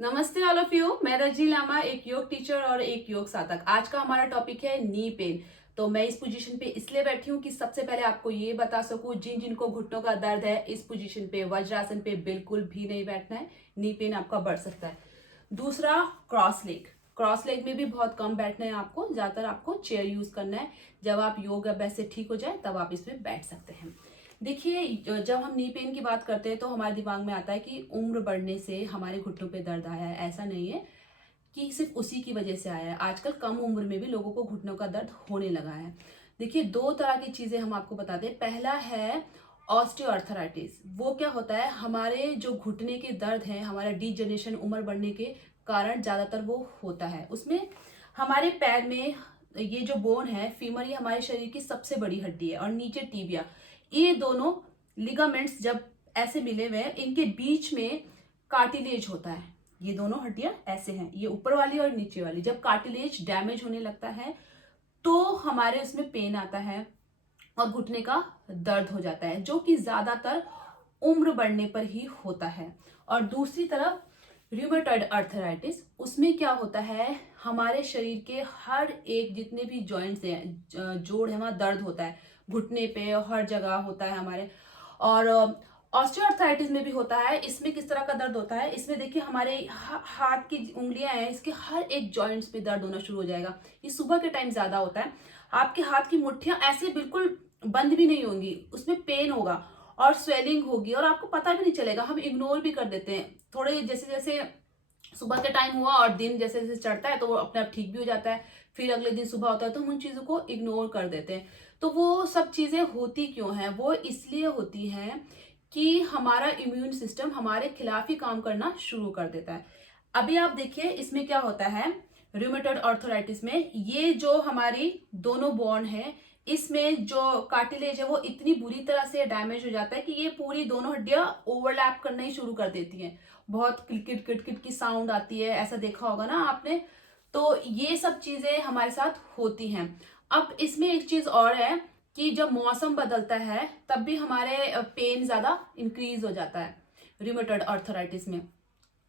नमस्ते all of you. मैं रजी लामा, एक योग टीचर और एक योग साधक। आज का हमारा टॉपिक है नी पेन। तो मैं इस पोजीशन पे इसलिए बैठी हूँ कि सबसे पहले आपको ये बता सकूं, जिनको घुटनों का दर्द है, इस पोजीशन पे वज्रासन पे बिल्कुल भी नहीं बैठना है। नी पेन आपका बढ़ सकता है। दूसरा, क्रॉस लेग। क्रॉस लेग में भी बहुत कम बैठना है आपको, ज्यादातर आपको चेयर यूज करना है। जब आप योग अभ्यास से ठीक हो जाए तब आप इसमें बैठ सकते हैं। देखिए, जब हम नी पेन की बात करते हैं तो हमारे दिमाग में आता है कि उम्र बढ़ने से हमारे घुटनों पे दर्द आया है। ऐसा नहीं है कि सिर्फ उसी की वजह से आया है। आजकल कम उम्र में भी लोगों को घुटनों का दर्द होने लगा है। देखिए, दो तरह की चीजें हम आपको बता दें। पहला है ऑस्टियोआर्थराइटिस। वो क्या होता है, हमारे जो घुटने के दर्द है, हमारा डीजनरेशन उम्र बढ़ने के कारण ज्यादातर वो होता है। उसमें हमारे पैर में ये जो बोन है फीमर, ये हमारे शरीर की सबसे बड़ी हड्डी है, और नीचे टीबिया, ये दोनों लिगामेंट्स जब ऐसे मिले हुए हैं, इनके बीच में कार्टिलेज होता है। ये दोनों हड्डियां ऐसे हैं, ये ऊपर वाली और नीचे वाली। जब कार्टिलेज डैमेज होने लगता है तो हमारे उसमें पेन आता है और घुटने का दर्द हो जाता है, जो कि ज्यादातर उम्र बढ़ने पर ही होता है। और दूसरी तरफ रूमेटॉइड अर्थराइटिस, उसमें क्या होता है, हमारे शरीर के हर एक जितने भी जॉइंट्स हैं, जोड़ है, वहां दर्द होता है। घुटने पे हर जगह होता है हमारे। और ऑस्टियोआर्थराइटिस में भी होता है। इसमें किस तरह का दर्द होता है, इसमें देखिए हमारे हाथ की उंगलियां हैं, इसके हर एक जॉइंट्स पे दर्द होना शुरू हो जाएगा। ये सुबह के टाइम ज्यादा होता है। आपके हाथ की मुट्ठियां ऐसे बिल्कुल बंद भी नहीं होंगी, उसमें पेन होगा और स्वेलिंग होगी और आपको पता भी नहीं चलेगा। हम इग्नोर भी कर देते हैं। थोड़े जैसे जैसे सुबह के टाइम हुआ और दिन जैसे जैसे चढ़ता है तो वो अपने आप ठीक भी हो जाता है। फिर अगले दिन सुबह होता है तो हम उन चीजों को इग्नोर कर देते हैं। तो वो सब चीजें होती क्यों हैं? वो इसलिए होती हैं कि हमारा इम्यून सिस्टम हमारे खिलाफ ही काम करना शुरू कर देता है। अभी आप देखिए, इसमें क्या होता है, रूमेटॉइड आर्थराइटिस में ये जो हमारी दोनों बोन है, इसमें जो कार्टिलेज है वो इतनी बुरी तरह से डैमेज हो जाता है कि ये पूरी दोनों हड्डियां ओवरलैप करना ही शुरू कर देती हैं। बहुत किट किट किट की साउंड आती है, ऐसा देखा होगा ना आपने। तो ये सब चीजें हमारे साथ होती हैं। अब इसमें एक चीज और है कि जब मौसम बदलता है तब भी हमारे पेन ज्यादा इंक्रीज हो जाता है रूमेटॉइड आर्थराइटिस में।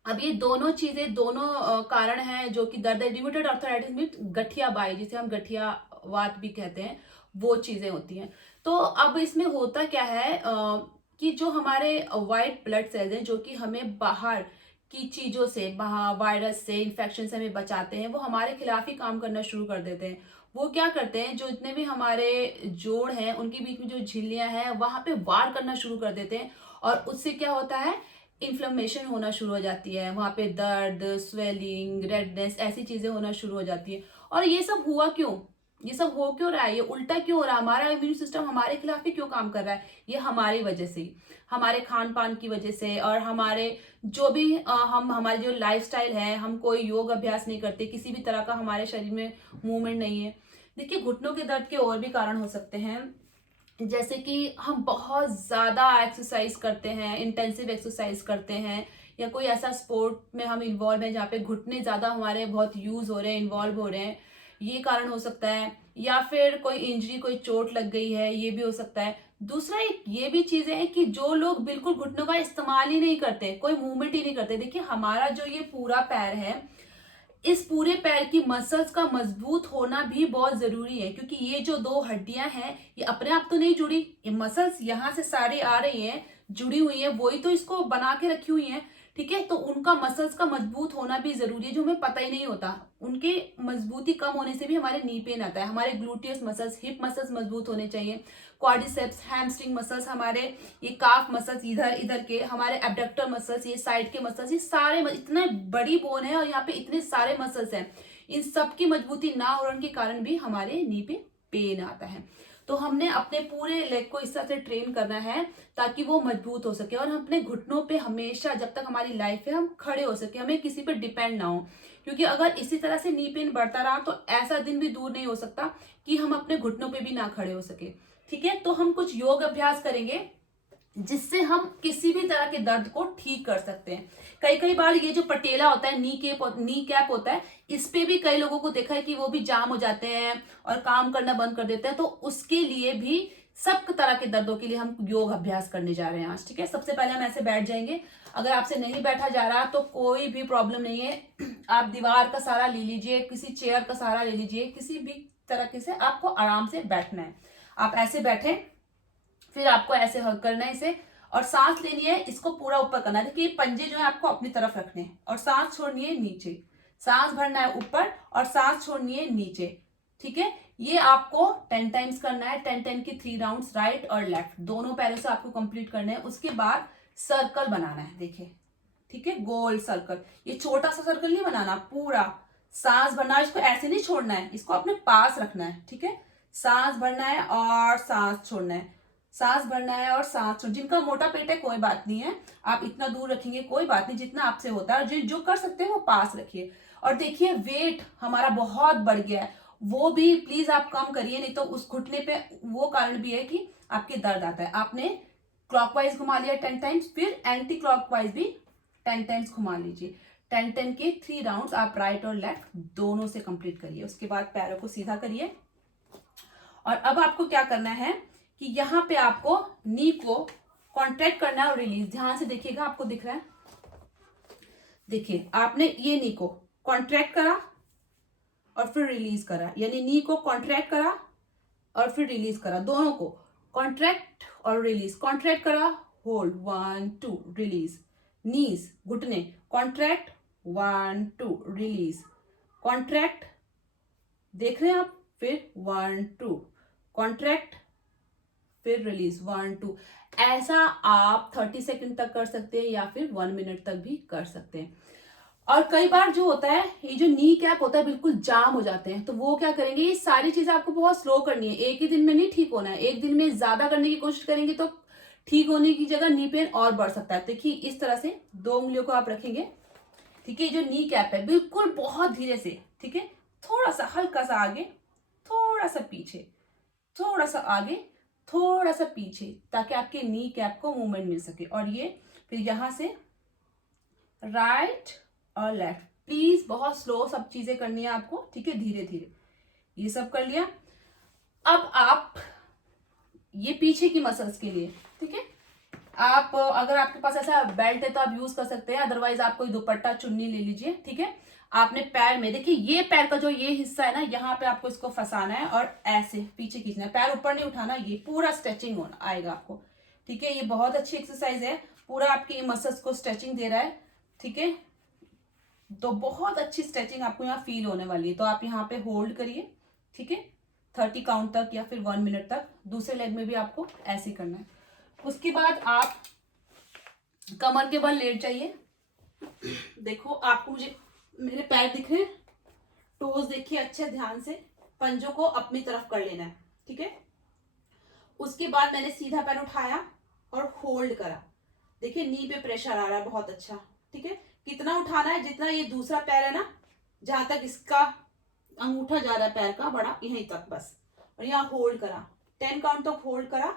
अब ये दोनों चीजें, दोनों कारण हैं जो कि दर्द है। रूमेटॉइड आर्थराइटिस में गठिया बाई, जिसे हम गठिया वात भी कहते हैं, वो चीजें होती हैं। तो अब इसमें होता क्या है कि जो हमारे व्हाइट ब्लड सेल्स हैं, जो कि हमें बाहर की चीजों से, वायरस से, इन्फेक्शन से हमें बचाते हैं, वो हमारे खिलाफ ही काम करना शुरू कर देते हैं। वो क्या करते हैं, जो इतने भी हमारे जोड़ हैं उनके बीच में जो झिल्लियां हैं वहां पे वार करना शुरू कर देते हैं। और उससे क्या होता है, इन्फ्लेमेशन होना शुरू हो जाती है। वहां पे दर्द, स्वेलिंग, रेडनेस, ऐसी चीजें होना शुरू हो जाती है। और ये सब हुआ क्यों? ये सब हो क्यों रहा है? ये उल्टा क्यों हो रहा है? हमारा इम्यून सिस्टम हमारे खिलाफ ही क्यों काम कर रहा है? ये हमारी वजह से ही, हमारे खान पान की वजह से, और हमारे जो भी हमारे जो लाइफस्टाइल है, हम कोई योग अभ्यास नहीं करते, किसी भी तरह का हमारे शरीर में मूवमेंट नहीं है। देखिए, घुटनों के दर्द के और भी कारण हो सकते हैं, जैसे कि हम बहुत ज्यादा एक्सरसाइज करते हैं, इंटेंसिव एक्सरसाइज करते हैं, या कोई ऐसा स्पोर्ट में हम इन्वॉल्व हैं जहाँ पे घुटने ज्यादा हमारे बहुत यूज हो रहे हैं, इन्वॉल्व हो रहे हैं, ये कारण हो सकता है। या फिर कोई इंजरी, कोई चोट लग गई है, ये भी हो सकता है। दूसरा एक ये भी चीजें हैं कि जो लोग बिल्कुल घुटनों का इस्तेमाल ही नहीं करते, कोई मूवमेंट ही नहीं करते। देखिए, हमारा जो ये पूरा पैर है, इस पूरे पैर की मसल्स का मजबूत होना भी बहुत जरूरी है, क्योंकि ये जो दो हड्डियां हैं ये अपने आप तो नहीं जुड़ी। ये मसल्स यहाँ से सारी आ रही हैं, जुड़ी हुई है, वही तो इसको बना के रखी हुई है। ठीक है, तो उनका मसल्स का मजबूत होना भी जरूरी है, जो हमें पता ही नहीं होता। उनके मजबूती कम होने से भी हमारे नी पेन आता है। हमारे ग्लूटियस मसल्स, हिप मसल्स मजबूत होने चाहिए। क्वाड्रिसेप्स, हैमस्ट्रिंग मसल्स, हमारे ये काफ मसल्स, इधर इधर के हमारे एब्डक्टर मसल्स, ये साइड के मसल्स, ये सारे इतने बड़ी बोन है और यहाँ पे इतने सारे मसल्स हैं, इन सब की मजबूती ना होने के कारण भी हमारे नी पे पेन आता है। तो हमने अपने पूरे लेग को इस तरह से ट्रेन करना है ताकि वो मजबूत हो सके, और हम अपने घुटनों पे हमेशा, जब तक हमारी लाइफ है, हम खड़े हो सके, हमें किसी पे डिपेंड ना हो। क्योंकि अगर इसी तरह से नी पेन बढ़ता रहा तो ऐसा दिन भी दूर नहीं हो सकता कि हम अपने घुटनों पे भी ना खड़े हो सके। ठीक है, तो हम कुछ योग अभ्यास करेंगे जिससे हम किसी भी तरह के दर्द को ठीक कर सकते हैं। कई कई बार ये जो पटेला होता है, नी कैप होता है, इस पे भी कई लोगों को देखा है कि वो भी जाम हो जाते हैं और काम करना बंद कर देते हैं। तो उसके लिए भी सब तरह के दर्दों के लिए हम योग अभ्यास करने जा रहे हैं आज, ठीक है। सबसे पहले हम ऐसे बैठ जाएंगे। अगर आपसे नहीं बैठा जा रहा तो कोई भी प्रॉब्लम नहीं है, आप दीवार का सहारा ले लीजिए, किसी चेयर का सहारा ले लीजिए, किसी भी तरह से आपको आराम से बैठना है। आप ऐसे बैठे, फिर आपको ऐसे हग करना है इसे, और सांस लेनी है, इसको पूरा ऊपर करना है। देखिए पंजे जो है आपको अपनी तरफ रखने हैं, और सांस छोड़नी है नीचे, सांस भरना है ऊपर और सांस छोड़नी है नीचे, ठीक है। ये आपको 10 टाइम्स करना है। 10 की 3 राउंड्स, राइट और लेफ्ट दोनों पैरों से आपको कंप्लीट करने हैं। उसके बाद सर्कल बनाना है, देखिए, ठीक है, गोल सर्कल। ये छोटा सा सर्कल नहीं बनाना, पूरा सांस भरना है, इसको ऐसे नहीं छोड़ना है, इसको अपने पास रखना है, ठीक है। सांस भरना है और सांस छोड़ना है, सांस भरना है और सांस छोड़। जिनका मोटा पेट है कोई बात नहीं है, आप इतना दूर रखेंगे कोई बात नहीं, जितना आपसे होता है, और जो कर सकते हैं वो पास रखिए। और देखिए वेट हमारा बहुत बढ़ गया है, वो भी प्लीज आप कम करिए, नहीं तो उस घुटने पे वो कारण भी है कि आपके दर्द आता है। आपने क्लॉकवाइज घुमा लिया 10 टाइम्स, फिर एंटी क्लॉकवाइज भी 10 टाइम्स घुमा लीजिए। 10 के 3 राउंड्स आप राइट और लेफ्ट दोनों से कंप्लीट करिए। उसके बाद पैरों को सीधा करिए, और अब आपको क्या करना है कि यहाँ पे आपको नी को कॉन्ट्रैक्ट करना है और रिलीज। ध्यान से देखिएगा, आपको दिख रहा है, देखिए आपने ये नी को कॉन्ट्रैक्ट करा और फिर रिलीज करा, यानी नी को कॉन्ट्रैक्ट करा और फिर रिलीज करा, दोनों को कॉन्ट्रैक्ट और रिलीज, कॉन्ट्रैक्ट करा, होल्ड 1 2 रिलीज, नीज घुटने कॉन्ट्रैक्ट 1 2 रिलीज, कॉन्ट्रैक्ट, देख रहे हैं आप, फिर 1 2 कॉन्ट्रैक्ट, फिर रिलीज 1 2। ऐसा आप 30 सेकंड तक कर सकते हैं या फिर 1 मिनट तक भी कर सकते हैं। और कई बार जो होता है, ये जो नी कैप होता है बिल्कुल जाम हो जाते हैं, तो वो क्या करेंगे, ये सारी चीजें आपको बहुत स्लो करनी है, एक ही दिन में नहीं ठीक होना है। एक दिन में ज्यादा करने की कोशिश करेंगे तो ठीक होने की जगह नी पेन और बढ़ सकता है। देखिए इस तरह से 2 उंगलियों को आप रखेंगे, ठीक है। जो नी कैप है बिल्कुल बहुत धीरे से, ठीक है, थोड़ा सा हल्का सा आगे, थोड़ा सा पीछे, थोड़ा सा आगे, थोड़ा सा पीछे, ताकि आपके नी कैप को मूवमेंट मिल सके। और ये फिर यहां से राइट और लेफ्ट, प्लीज बहुत स्लो सब चीजें करनी है आपको, ठीक है, धीरे धीरे। ये सब कर लिया। अब आप ये पीछे की मसल्स के लिए, ठीक है, आप अगर आपके पास ऐसा बेल्ट है तो आप यूज कर सकते हैं, अदरवाइज आप कोई दुपट्टा चुन्नी ले लीजिए, ठीक है। आपने पैर में, देखिए ये पैर का जो ये हिस्सा है ना, यहाँ पे आपको इसको फंसाना है और ऐसे पीछे खींचना है, पैर ऊपर नहीं उठाना, ये पूरा स्ट्रेचिंग होना आएगा आपको, ठीक है। ये बहुत अच्छी एक्सरसाइज है, पूरा आपके मसल्स को स्ट्रेचिंग दे रहा है, ठीक है। तो बहुत अच्छी स्ट्रेचिंग आपको यहाँ फील होने वाली है। तो आप यहाँ पे होल्ड करिए, ठीक है, 30 काउंट तक या फिर 1 मिनट तक। दूसरे लेग में भी आपको ऐसे करना है। उसके बाद आप कमर के बल लेट जाइए। देखो आपको मुझे मेरे पैर दिख रहे हैं, टोज देखिए अच्छे ध्यान से, पंजों को अपनी तरफ कर लेना है, ठीक है। उसके बाद मैंने सीधा पैर उठाया और होल्ड करा, देखिए नी पे प्रेशर आ रहा है बहुत अच्छा, ठीक है। कितना उठाना है, जितना ये दूसरा पैर है ना, जहां तक इसका अंगूठा जा रहा है पैर का बड़ा, यहीं तक बस, और यहाँ होल्ड करा, 10 काउंट तक होल्ड करा,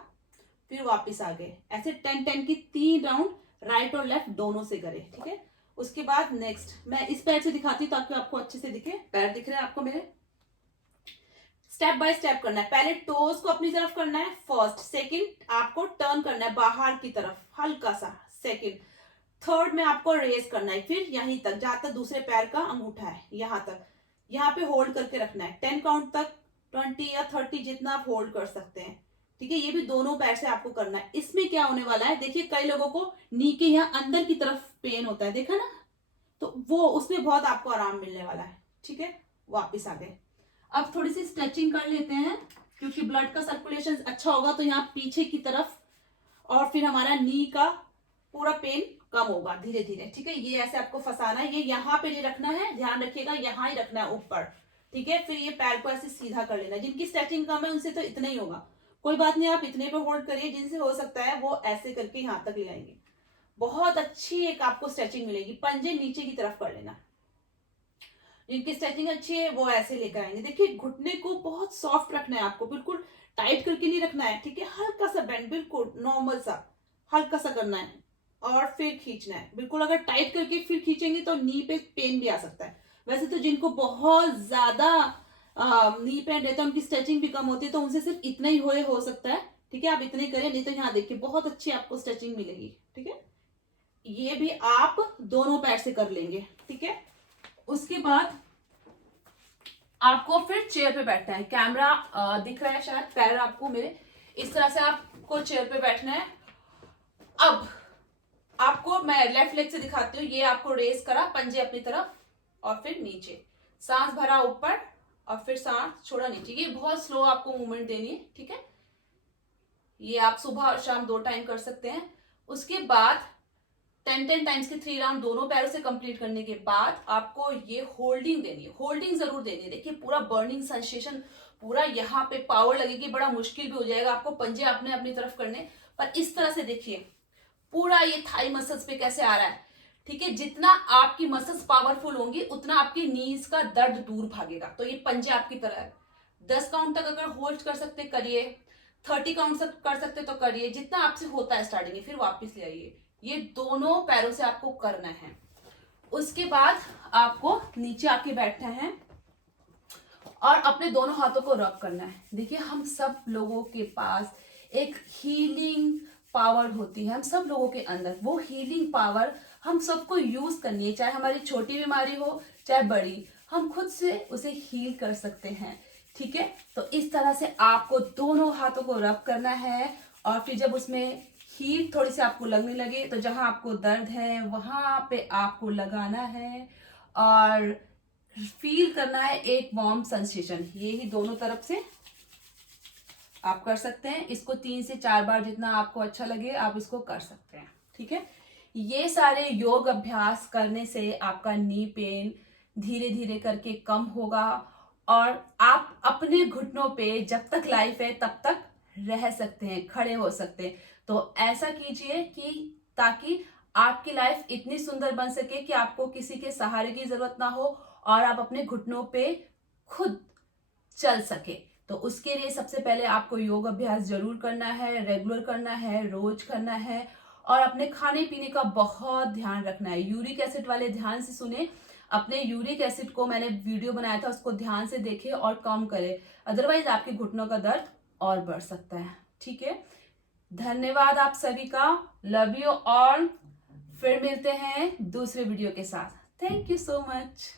फिर वापस आ गए। ऐसे 10 की 3 राउंड राइट और लेफ्ट दोनों से करे, ठीक है। उसके बाद नेक्स्ट मैं इस पैर से दिखाती हूँ ताकि आपको अच्छे से दिखे। पैर दिख रहे हैं आपको मेरे, स्टेप बाय स्टेप करना है। पहले टोज को अपनी तरफ करना है फर्स्ट, सेकंड आपको टर्न करना है बाहर की तरफ हल्का सा, सेकंड, थर्ड में आपको रेज करना है, फिर यहीं तक जहां तक दूसरे पैर का अंगूठा है, यहां तक, यहाँ पे होल्ड करके रखना है 10 काउंट तक, 20 या 30 जितना आप होल्ड कर सकते हैं, ठीक है। ये भी दोनों पैर से आपको करना है। इसमें क्या होने वाला है, देखिए कई लोगों को नी के यहाँ अंदर की तरफ पेन होता है, देखा ना, तो वो उसमें बहुत आपको आराम मिलने वाला है, ठीक है। वापिस आ गए। अब थोड़ी सी स्ट्रेचिंग कर लेते हैं, क्योंकि ब्लड का सर्कुलेशन अच्छा होगा तो यहाँ पीछे की तरफ, और फिर हमारा नी का पूरा पेन कम होगा धीरे धीरे, ठीक है। ये ऐसे आपको फंसाना है, ये यहाँ पे नहीं रखना है, ध्यान रखिएगा, यहाँ ही रखना है ऊपर, ठीक है। फिर ये पैर को ऐसे सीधा कर लेना। जिनकी स्ट्रेचिंग कम है उनसे तो इतना ही होगा, कोई बात नहीं, आप इतने पे होल्ड करिए, जिनसे हो सकता है वो ऐसे करके यहाँ तक ले आएंगे। बहुत अच्छी एक आपको स्ट्रेचिंग मिलेगी। पंजे नीचे की तरफ कर लेना, जिनकी स्ट्रेचिंग अच्छी है वो ऐसे लेकर आएंगे। देखिए घुटने को बहुत सॉफ्ट रखना है आपको, बिल्कुल टाइट करके नहीं रखना है, ठीक है। हल्का सा बेंड, बिल्कुल नॉर्मल सा हल्का सा करना है और फिर खींचना है, बिल्कुल। अगर टाइट करके फिर खींचेंगे तो नी पे पेन भी आ सकता है। वैसे तो जिनको बहुत ज्यादा नी पेन रहता है, उनकी स्ट्रेचिंग भी कम होती है, तो उनसे सिर्फ इतना ही हो सकता है, ठीक है, आप इतने करें, नहीं तो यहाँ देखिए बहुत अच्छी आपको स्ट्रेचिंग मिलेगी। ठीक है, ये भी आप दोनों पैर से कर लेंगे। ठीक है, उसके बाद आपको फिर चेयर पे बैठना है। कैमरा दिख रहा है शायद, पैर आपको मेरे इस तरह से आपको चेयर पे बैठना है। अब आपको मैं लेफ्ट लेग से दिखाती हूँ। ये आपको रेस करा, पंजे अपनी तरफ और फिर नीचे, सांस भरा ऊपर और फिर सांस छोड़ा नीचे। ये बहुत स्लो आपको मूवमेंट देनी है। ठीक है, ये आप सुबह और शाम 2 टाइम कर सकते हैं। उसके बाद 10 टाइम्स के 3 राउंड दोनों पैरों से कंप्लीट करने के बाद आपको ये होल्डिंग देनी है। होल्डिंग जरूर देनी है। देखिए पूरा बर्निंग सेंसेशन, पूरा यहाँ पे पावर लगेगी, बड़ा मुश्किल भी हो जाएगा आपको पंजे अपने अपनी तरफ करने। पर इस तरह से देखिए पूरा ये थाई मसल्स पे कैसे आ रहा है। ठीक है, जितना आपकी मसल्स पावरफुल होंगी उतना आपकी नीज का दर्द दूर भागेगा। तो ये पंजे आपकी तरह है। 10 काउंट तक अगर होल्ड कर सकते करिए, 30 काउंट तक कर सकते तो करिए, जितना आपसे होता है स्टार्टिंग में, फिर वापस ले आइए। ये दोनों पैरों से आपको करना है। उसके बाद आपको नीचे आके बैठना है और अपने दोनों हाथों को रब करना है। देखिए हम सब लोगों के पास एक हीलिंग पावर होती है, हम सब लोगों के अंदर वो हीलिंग पावर हम सबको यूज करनी है। चाहे हमारी छोटी बीमारी हो चाहे बड़ी, हम खुद से उसे हील कर सकते हैं। ठीक है, तो इस तरह से आपको दोनों हाथों को रब करना है और फिर जब उसमें हीट थोड़ी सी आपको लगने लगे तो जहां आपको दर्द है वहां पे आपको लगाना है और फील करना है एक वार्म सेंसेशन। ये ही दोनों तरफ से आप कर सकते हैं। इसको 3 से 4 बार जितना आपको अच्छा लगे आप इसको कर सकते हैं। ठीक है, ये सारे योग अभ्यास करने से आपका नी पेन धीरे धीरे करके कम होगा और आप अपने घुटनों पे जब तक लाइफ है तब तक रह सकते हैं, खड़े हो सकते हैं। तो ऐसा कीजिए कि ताकि आपकी लाइफ इतनी सुंदर बन सके कि आपको किसी के सहारे की जरूरत ना हो और आप अपने घुटनों पे खुद चल सके। तो उसके लिए सबसे पहले आपको योग अभ्यास जरूर करना है, रेगुलर करना है, रोज करना है और अपने खाने पीने का बहुत ध्यान रखना है। यूरिक एसिड वाले ध्यान से सुने, अपने यूरिक एसिड को मैंने वीडियो बनाया था, उसको ध्यान से देखे और कम करे, अदरवाइज आपके घुटनों का दर्द और बढ़ सकता है। ठीक है, धन्यवाद आप सभी का, लव यू और फिर मिलते हैं दूसरे वीडियो के साथ। Thank you so much.